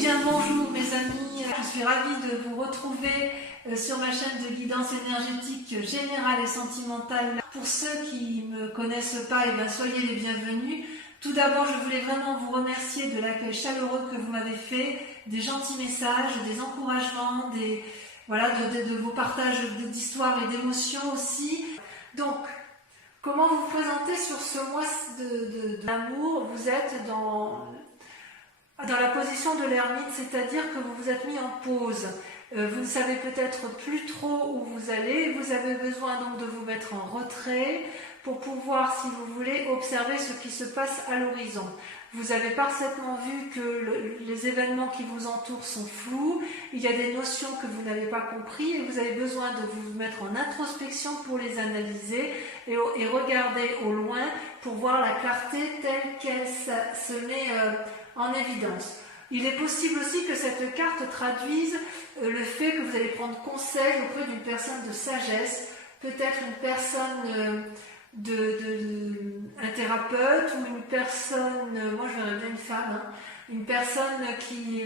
bien bonjour mes amis, je suis ravie de vous retrouver sur ma chaîne de guidance énergétique générale et sentimentale. Pour ceux qui ne me connaissent pas, soyez les bienvenus. Tout d'abord, je voulais vraiment vous remercier de l'accueil chaleureux que vous m'avez fait, des gentils messages, des encouragements, de vos partages d'histoires et d'émotions aussi. Donc, comment vous présenter sur ce mois d'amour? Vous êtes dans la position de l'ermite, c'est-à-dire que vous vous êtes mis en pause. Vous ne savez peut-être plus trop où vous allez. Vous avez besoin donc de vous mettre en retrait pour pouvoir, si vous voulez, observer ce qui se passe à l'horizon. Vous avez parfaitement vu que les événements qui vous entourent sont flous, il y a des notions que vous n'avez pas compris et vous avez besoin de vous mettre en introspection pour les analyser et regarder au loin pour voir la clarté telle qu'elle se met en évidence. Il est possible aussi que cette carte traduise le fait que vous allez prendre conseil auprès d'une personne de sagesse, peut-être une personne un thérapeute ou une personne, moi je verrais bien une femme, une personne qui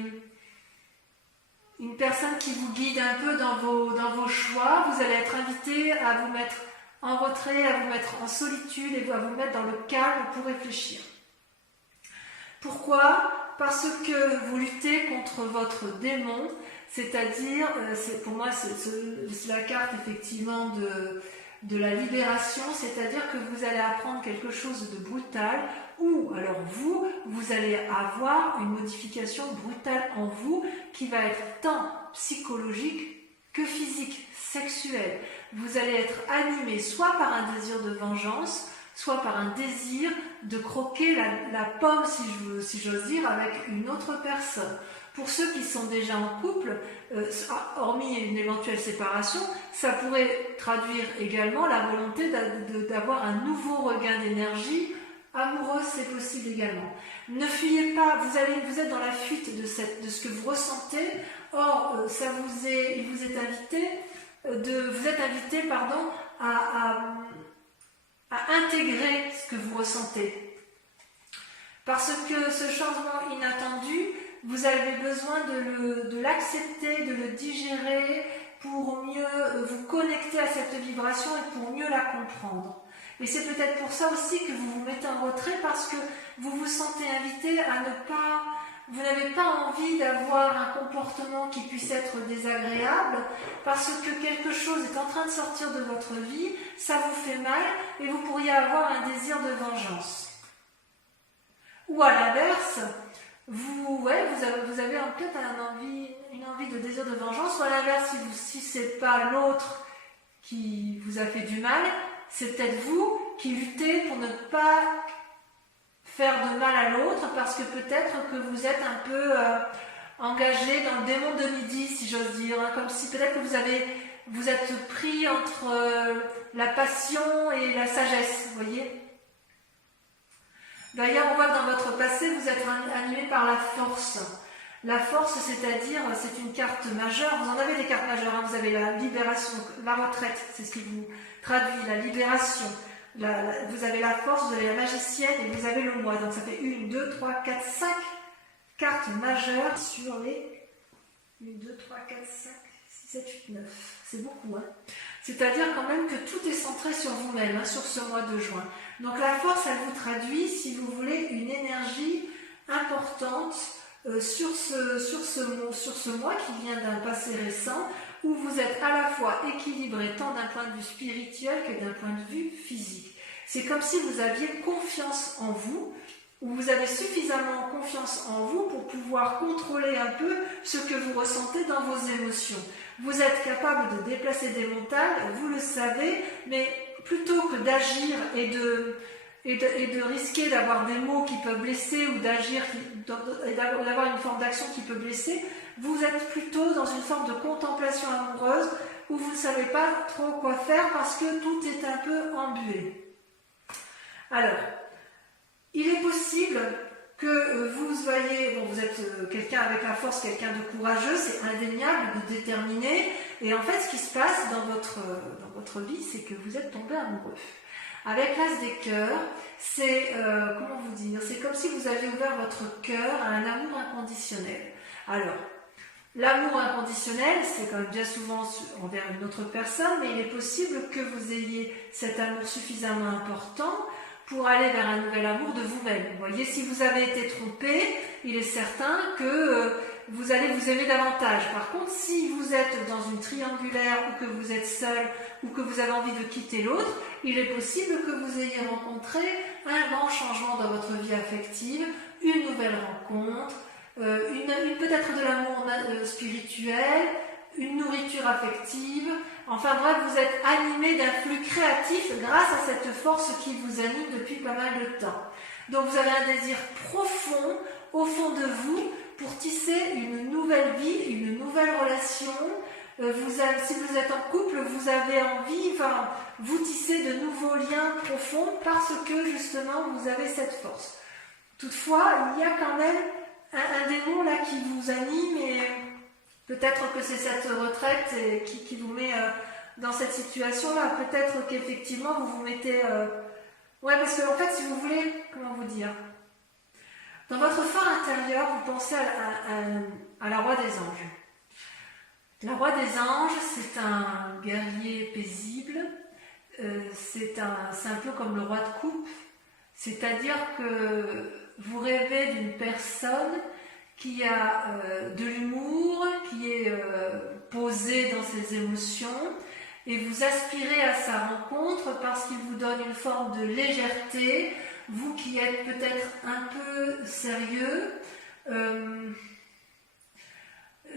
vous guide un peu dans vos choix. Vous allez être invité à vous mettre en retrait, à vous mettre en solitude et à vous mettre dans le calme pour réfléchir. Pourquoi ? Parce que vous luttez contre votre démon, c'est-à-dire, pour moi c'est la carte effectivement de la libération, c'est-à-dire que vous allez apprendre quelque chose de brutal, ou alors vous allez avoir une modification brutale en vous qui va être tant psychologique que physique, sexuelle. Vous allez être animé soit par un désir de vengeance, soit par un désir de croquer la pomme, si j'ose dire, avec une autre personne. Pour ceux qui sont déjà en couple, hormis une éventuelle séparation, ça pourrait traduire également la volonté d'avoir un nouveau regain d'énergie amoureuse, c'est possible également. Ne fuyez pas, vous êtes dans la fuite de ce que vous ressentez. Or, il vous est invité, à intégrer ce que vous ressentez. Parce que ce changement inattendu, vous avez besoin de l'accepter, de le digérer pour mieux vous connecter à cette vibration et pour mieux la comprendre. Et c'est peut-être pour ça aussi que vous vous mettez en retrait, parce que vous vous sentez invité vous n'avez pas envie d'avoir un comportement qui puisse être désagréable, parce que quelque chose est en train de sortir de votre vie, ça vous fait mal et vous pourriez avoir un désir de vengeance. Ou à l'inverse, vous avez en fait une envie de désir de vengeance, ou à l'inverse, si ce n'est pas l'autre qui vous a fait du mal, c'est peut-être vous qui luttez pour ne pas faire de mal à l'autre, parce que peut-être que vous êtes un peu engagé dans le démon de midi, si j'ose dire, comme si peut-être que vous êtes pris entre la passion et la sagesse, vous voyez. D'ailleurs, on voit que dans votre passé, vous êtes animé par la force. La force, c'est-à-dire, c'est une carte majeure. Vous en avez des cartes majeures, vous avez la libération, la retraite, c'est ce qui vous traduit, la libération. Vous avez la force, vous avez la magicienne et vous avez le moi. Donc ça fait 1, 2, 3, 4, 5 cartes majeures sur les 1, 2, 3, 4, 5, 6, 7, 8, 9. C'est beaucoup, C'est-à-dire quand même que tout est centré sur vous-même, sur ce mois de juin. Donc la force, elle vous traduit, si vous voulez, une énergie importante sur ce mois qui vient d'un passé récent, où vous êtes à la fois équilibré tant d'un point de vue spirituel que d'un point de vue physique. C'est comme si vous aviez confiance en vous, ou vous avez suffisamment confiance en vous pour pouvoir contrôler un peu ce que vous ressentez dans vos émotions. Vous êtes capable de déplacer des montagnes, vous le savez, mais plutôt que d'agir et de risquer d'avoir des mots qui peuvent blesser ou d'avoir une forme d'action qui peut blesser, vous êtes plutôt dans une forme de contemplation amoureuse où vous ne savez pas trop quoi faire parce que tout est un peu embué. Alors, il est possible que vous soyez, vous êtes quelqu'un avec la force, quelqu'un de courageux, c'est indéniable, de déterminé, et en fait ce qui se passe dans votre vie, c'est que vous êtes tombé amoureux. Avec l'as des cœurs, c'est, comment vous dire, c'est comme si vous aviez ouvert votre cœur à un amour inconditionnel. Alors, l'amour inconditionnel, c'est quand même bien souvent envers une autre personne, mais il est possible que vous ayez cet amour suffisamment important pour aller vers un nouvel amour de vous-même. Vous voyez, si vous avez été trompé, il est certain que vous allez vous aimer davantage. Par contre, si vous êtes dans une triangulaire ou que vous êtes seul ou que vous avez envie de quitter l'autre, il est possible que vous ayez rencontré un grand changement dans votre vie affective, une nouvelle rencontre, peut-être de l'amour spirituel, une nourriture affective. Enfin bref, vous êtes animé d'un flux créatif grâce à cette force qui vous anime depuis pas mal de temps. Donc vous avez un désir profond au fond de vous pour tisser une nouvelle vie, une nouvelle relation. Si vous êtes en couple, vous avez envie, vous tissez de nouveaux liens profonds parce que justement vous avez cette force. Toutefois, il y a quand même un démon là qui vous anime et peut-être que c'est cette retraite qui vous met dans cette situation-là. Peut-être qu'effectivement vous vous mettez... Ouais, parce que en fait, si vous voulez, comment vous dire, dans votre fort intérieur, vous pensez à la roi des anges. La roi des anges, c'est un guerrier paisible, c'est un peu comme le roi de coupe, c'est-à-dire que vous rêvez d'une personne qui a de l'humour, qui est posée dans ses émotions, et vous aspirez à sa rencontre parce qu'il vous donne une forme de légèreté, vous qui êtes peut-être un peu sérieux.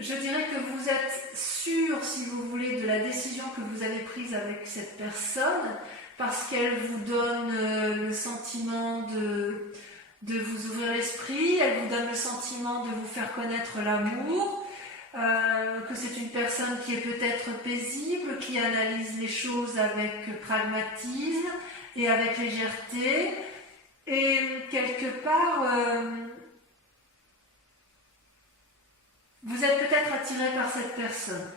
Je dirais que vous êtes sûr, si vous voulez, de la décision que vous avez prise avec cette personne, parce qu'elle vous donne le sentiment de vous ouvrir l'esprit, elle vous donne le sentiment de vous faire connaître l'amour, que c'est une personne qui est peut-être paisible, qui analyse les choses avec pragmatisme et avec légèreté, et quelque part, vous êtes peut-être attiré par cette personne.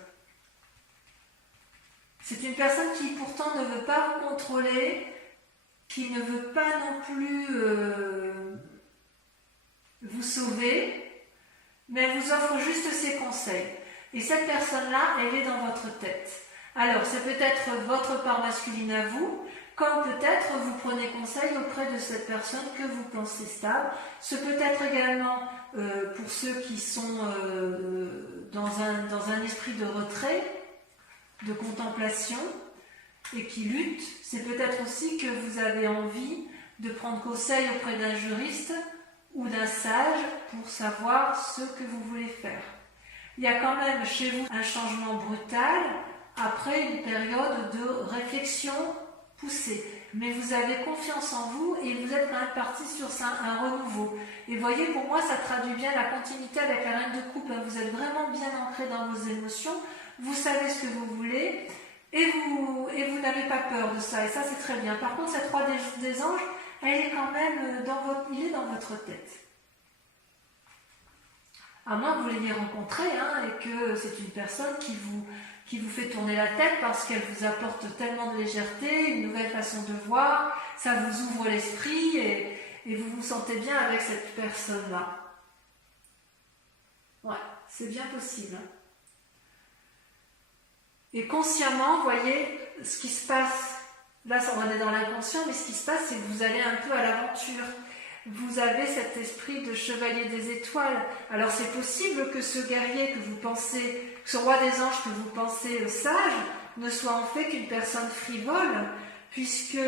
C'est une personne qui pourtant ne veut pas vous contrôler, qui ne veut pas non plus vous sauver, mais elle vous offre juste ses conseils. Et cette personne-là, elle est dans votre tête. Alors, c'est peut-être votre part masculine à vous, comme peut-être vous prenez conseil auprès de cette personne que vous pensez stable. Ce peut être également pour ceux qui sont dans un esprit de retrait, de contemplation, et qui luttent. C'est peut-être aussi que vous avez envie de prendre conseil auprès d'un juriste ou d'un sage pour savoir ce que vous voulez faire. Il y a quand même chez vous un changement brutal après une période de réflexion poussée. Mais vous avez confiance en vous et vous êtes quand même parti sur un renouveau. Et voyez, pour moi, ça traduit bien la continuité avec la reine de coupe. Vous êtes vraiment bien ancré dans vos émotions, vous savez ce que vous voulez et vous n'avez pas peur de ça. Et ça, c'est très bien. Par contre, cette roi des anges, elle est quand même il est dans votre tête. À moins que vous l'ayez rencontré et que c'est une personne qui vous fait tourner la tête parce qu'elle vous apporte tellement de légèreté, une nouvelle façon de voir, ça vous ouvre l'esprit et vous vous sentez bien avec cette personne-là. Ouais, c'est bien possible. Et consciemment, vous voyez, ce qui se passe, là on est dans l'inconscient, mais ce qui se passe, c'est que vous allez un peu à l'aventure. Vous avez cet esprit de chevalier des étoiles. Alors c'est possible que ce guerrier que vous pensez, ce roi des anges que vous pensez sage, ne soit en fait qu'une personne frivole, puisque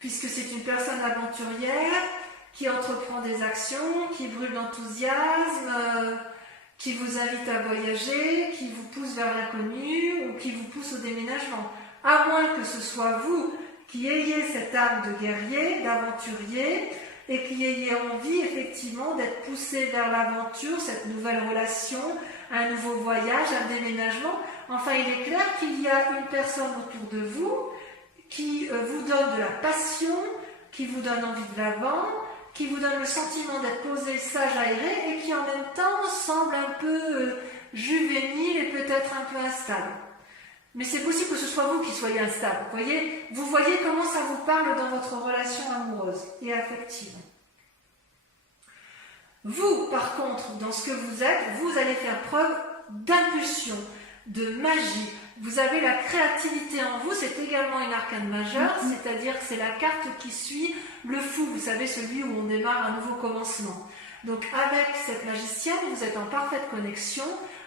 c'est une personne aventurière qui entreprend des actions, qui brûle d'enthousiasme, qui vous invite à voyager, qui vous pousse vers l'inconnu ou qui vous pousse au déménagement. À moins que ce soit vous qui ayez cette âme de guerrier, d'aventurier, et qui ayez envie effectivement d'être poussé vers l'aventure, cette nouvelle relation, un nouveau voyage, un déménagement. Enfin, il est clair qu'il y a une personne autour de vous qui vous donne de la passion, qui vous donne envie de l'avant, qui vous donne le sentiment d'être posé, sage, aéré, et qui en même temps semble un peu juvénile et peut-être un peu instable. Mais c'est possible que ce soit vous qui soyez instable. Vous voyez comment ça vous parle dans votre relation amoureuse et affective. Vous, par contre, dans ce que vous êtes, vous allez faire preuve d'impulsion, de magie. Vous avez la créativité en vous, c'est également une arcane majeure, c'est-à-dire que c'est la carte qui suit le fou, vous savez, celui où on démarre un nouveau commencement. Donc avec cette magicienne, vous êtes en parfaite connexion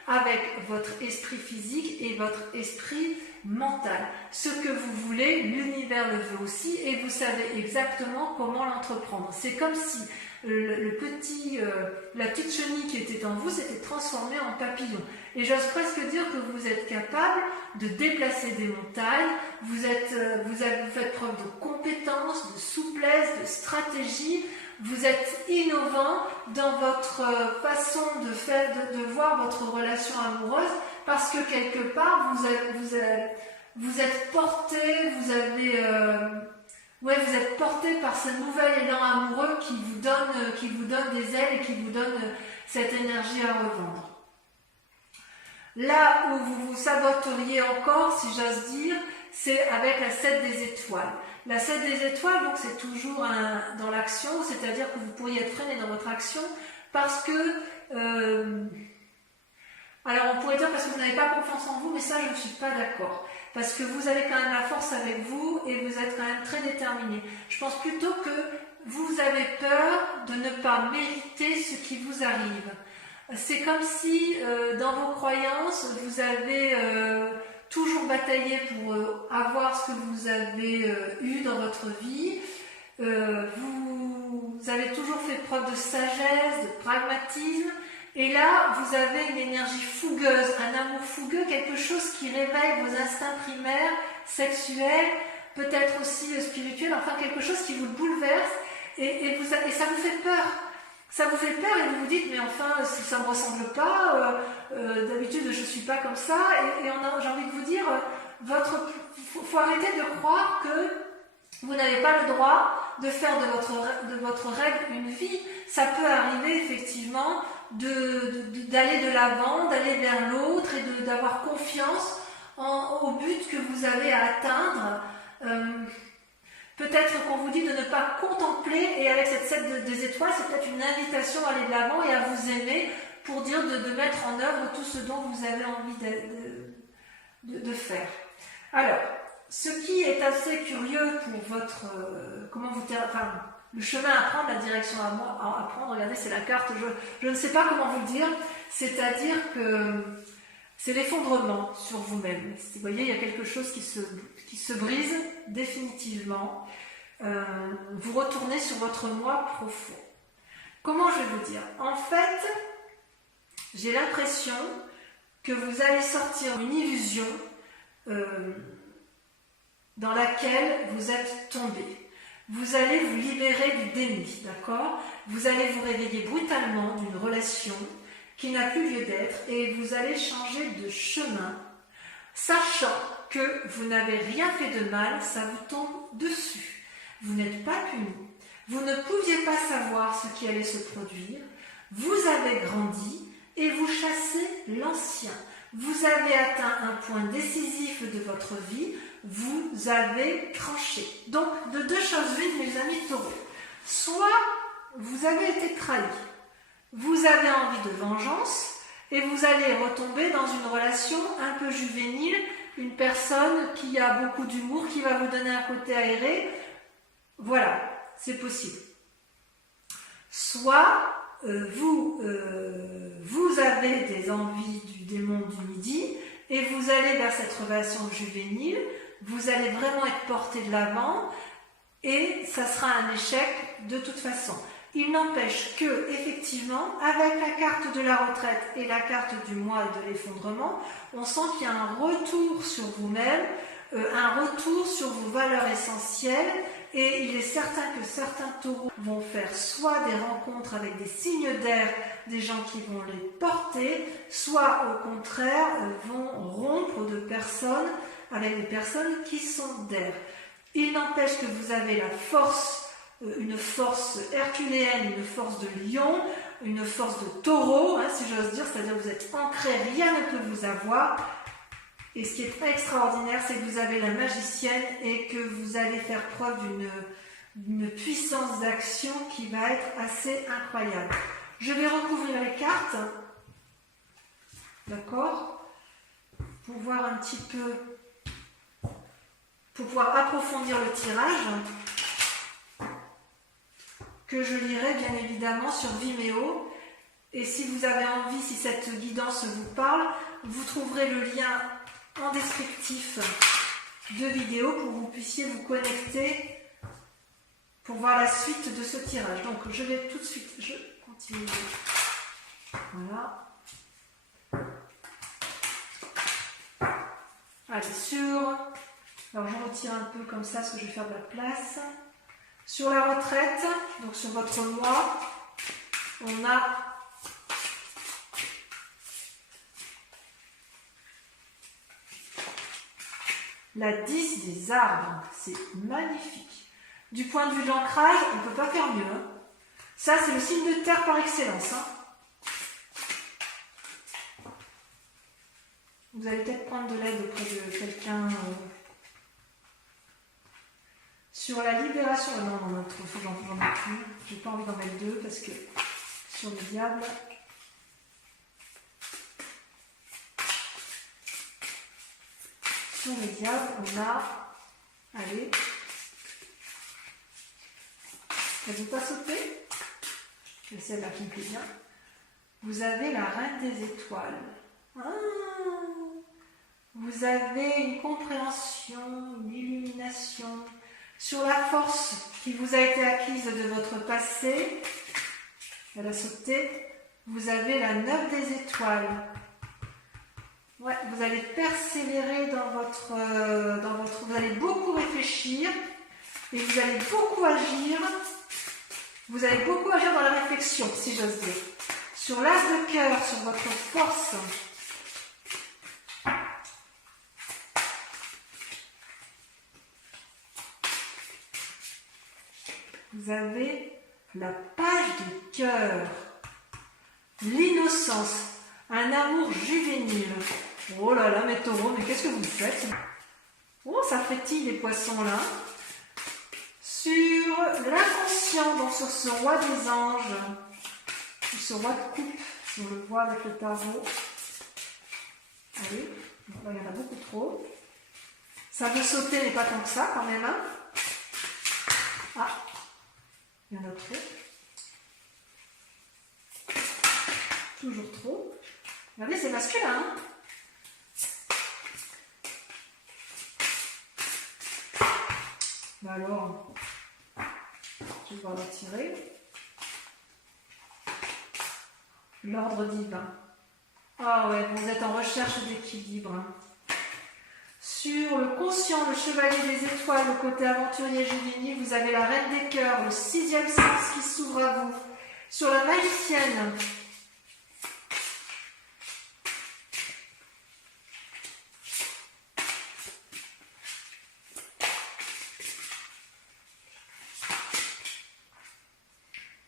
avec votre esprit physique et votre esprit mental. Ce que vous voulez, l'univers le veut aussi et vous savez exactement comment l'entreprendre. C'est comme si la petite chenille qui était en vous s'était transformée en papillon. Et j'ose presque dire que vous êtes capable de déplacer des montagnes, vous faites preuve de compétence, de souplesse, de stratégie, vous êtes innovant dans votre façon de voir votre relation amoureuse parce que quelque part vous êtes porté, vous êtes porté par ce nouvel élan amoureux qui vous donne des ailes et qui vous donne cette énergie à revendre. Là où vous vous saboteriez encore, si j'ose dire, c'est avec la 7 des étoiles. La 7 des étoiles, donc c'est toujours dans l'action, c'est-à-dire que vous pourriez être freiné dans votre action parce que... alors on pourrait dire parce que vous n'avez pas confiance en vous, mais ça je ne suis pas d'accord. Parce que vous avez quand même la force avec vous et vous êtes quand même très déterminé. Je pense plutôt que vous avez peur de ne pas mériter ce qui vous arrive. C'est comme si dans vos croyances, vous avez toujours bataillé pour avoir ce que vous avez eu dans votre vie. Vous avez toujours fait preuve de sagesse, de pragmatisme. Et là, vous avez une énergie fougueuse, un amour fougueux, quelque chose qui réveille vos instincts primaires, sexuels, peut-être aussi spirituels, enfin quelque chose qui vous bouleverse et ça vous fait peur. Ça vous fait peur et vous vous dites, mais enfin, ça ne me ressemble pas, d'habitude je ne suis pas comme ça. Et j'ai envie de vous dire, faut arrêter de croire que vous n'avez pas le droit de faire de votre rêve une vie. Ça peut arriver effectivement d'aller de l'avant, d'aller vers l'autre et d'avoir confiance au but que vous avez à atteindre. Peut-être qu'on vous dit de ne pas contempler, et avec cette 7 des étoiles, c'est peut-être une invitation à aller de l'avant et à vous aimer pour dire de mettre en œuvre tout ce dont vous avez envie de faire. Alors, ce qui est assez curieux pour votre... le chemin à prendre, la direction à prendre, regardez, c'est la carte, je ne sais pas comment vous le dire, c'est-à-dire que c'est l'effondrement sur vous-même. Vous voyez, il y a quelque chose qui se brise définitivement. Vous retournez sur votre moi profond. Comment je vais vous dire? En fait, j'ai l'impression que vous allez sortir d'une illusion dans laquelle vous êtes tombé. Vous allez vous libérer du déni, d'accord? Vous allez vous réveiller brutalement d'une relation qui n'a plus lieu d'être et vous allez changer de chemin, sachant que vous n'avez rien fait de mal, ça vous tombe dessus. Vous n'êtes pas puni, vous ne pouviez pas savoir ce qui allait se produire, vous avez grandi et vous chassez l'ancien. Vous avez atteint un point décisif de votre vie, vous avez tranché. Donc, de deux choses l'une, mes amis taureaux. Soit vous avez été trahi, vous avez envie de vengeance et vous allez retomber dans une relation un peu juvénile, une personne qui a beaucoup d'humour, qui va vous donner un côté aéré. Voilà, c'est possible. Soit vous avez des envies du démon du midi et vous allez vers cette relation juvénile, vous allez vraiment être porté de l'avant et ça sera un échec de toute façon. Il n'empêche que, effectivement, avec la carte de la retraite et la carte du moi et de l'effondrement, on sent qu'il y a un retour sur vous-même, un retour sur vos valeurs essentielles, et il est certain que certains taureaux vont faire soit des rencontres avec des signes d'air, des gens qui vont les porter, soit au contraire vont rompre de personnes avec des personnes qui sont d'air. Il n'empêche que vous avez la force, une force herculéenne, une force de lion, une force de taureau, si j'ose dire, c'est-à-dire que vous êtes ancré, rien ne peut vous avoir. Et ce qui est extraordinaire, c'est que vous avez la magicienne et que vous allez faire preuve d'une puissance d'action qui va être assez incroyable. Je vais recouvrir les cartes, d'accord, pour voir un petit peu, pour pouvoir approfondir le tirage, que je lirai bien évidemment sur Vimeo. Et si vous avez envie, si cette guidance vous parle, vous trouverez le lien en descriptif de vidéo pour que vous puissiez vous connecter pour voir la suite de ce tirage. Donc je vais tout de suite, je continue. Voilà. Allez, alors je retire un peu comme ça parce que je vais faire de la place. Sur la retraite, donc sur votre loi, on a la 10 des arbres. C'est magnifique. Du point de vue de l'ancrage, on ne peut pas faire mieux. Hein. Ça, c'est le signe de terre par excellence. Hein. Vous allez peut-être prendre de l'aide auprès de quelqu'un. Sur la libération, non, il faut que j'en mette plus. J'ai pas envie d'en mettre deux parce que sur le diable. Sur le diable, on a. Allez. Elle ne veut pas sauter. C'est celle-là qui me plaît bien. Vous avez la reine des étoiles. Ah, vous avez une compréhension, une illumination. Sur la force qui vous a été acquise de votre passé, elle a sauté, vous avez la 9 des étoiles. Ouais, vous allez persévérer dans votre... Vous allez beaucoup réfléchir et vous allez beaucoup agir. Vous allez beaucoup agir dans la réflexion, si j'ose dire. Sur l'as de cœur, sur votre force... Vous avez la page de cœur, l'innocence, un amour juvénile. Oh là là, mes taureaux, mais qu'est-ce que vous faites? Oh, ça frétille les poissons là. Sur l'inconscient, donc sur ce roi des anges, ce roi de coupe, si on le voit avec le tarot. Allez, donc là, il y en a beaucoup trop. Ça veut sauter, mais pas tant que ça quand même. Hein. Ah. Il y en a trop. Toujours trop. Regardez, c'est masculin. Hein. Bah alors, je vais devoir la tirer. L'ordre divin. Ah ouais, vous êtes en recherche d'équilibre. Sur le conscient, le chevalier des étoiles, le côté aventurier juvénile, vous avez la reine des cœurs, le 6e sens qui s'ouvre à vous. Sur la magicienne,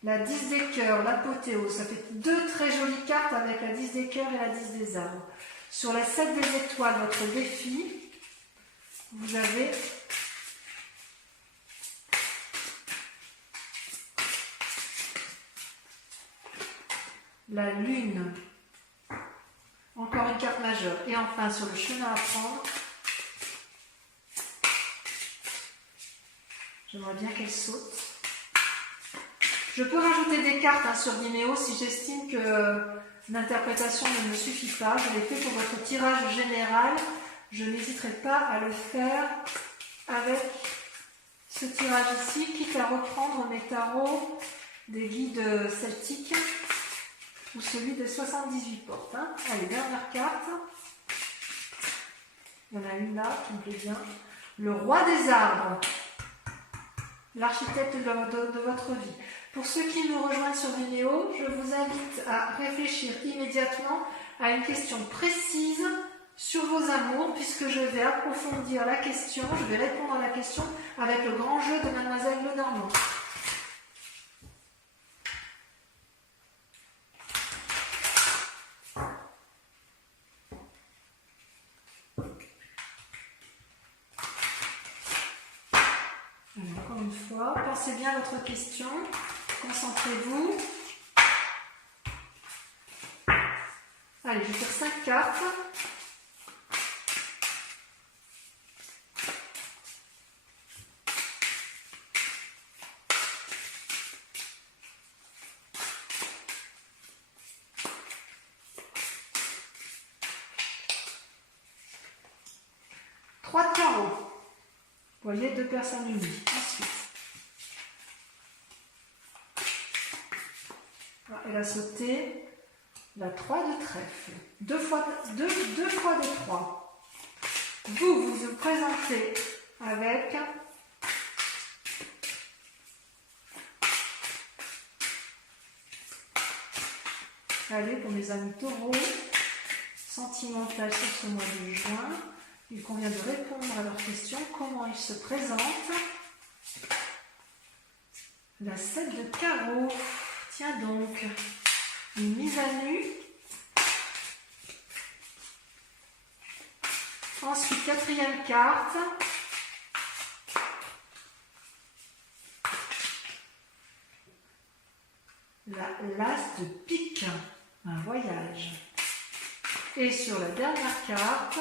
la 10 des cœurs, l'apothéose, ça fait deux très jolies cartes avec la 10 des cœurs et la 10 des arbres. Sur la 7 des étoiles, votre défi, vous avez la lune, encore une carte majeure. Et enfin, sur le chemin à prendre, j'aimerais bien qu'elle saute. Je peux rajouter des cartes sur Vimeo si j'estime que l'interprétation ne me suffit pas. Je l'ai fait pour votre tirage général. Je n'hésiterai pas à le faire avec ce tirage ici, quitte à reprendre mes tarots des guides celtiques ou celui des 78 portes. Hein. Allez, dernière carte. Il y en a une là qui me plaît bien. Le roi des arbres, l'architecte de votre vie. Pour ceux qui me rejoignent sur Vimeo, je vous invite à réfléchir immédiatement à une question précise sur vos amours, puisque je vais approfondir la question, je vais répondre à la question avec le grand jeu de Mademoiselle Lenormand. une fois. Pensez bien à votre question. Concentrez-vous. Allez, je vais faire 5 cartes. Trois de carreaux. Vous voyez, 2 personnes unies. Ensuite, elle a sauté la 3 de trèfle. 2 fois des 3. Vous vous présentez avec allez, pour mes amis taureaux, sentimental sur ce mois de juin. Il convient de répondre à leurs questions. Comment ils se présentent? La 7 de carreau. Tiens donc, une mise à nu. Ensuite, 4e carte. L'as de pique, un voyage. Et sur la dernière carte,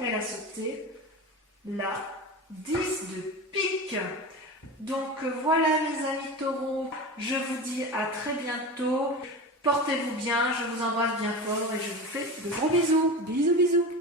elle a sauté la 10 de pique. Donc voilà mes amis taureaux, je vous dis à très bientôt. Portez-vous bien, je vous embrasse bien fort et je vous fais de gros bisous. Bisous, bisous.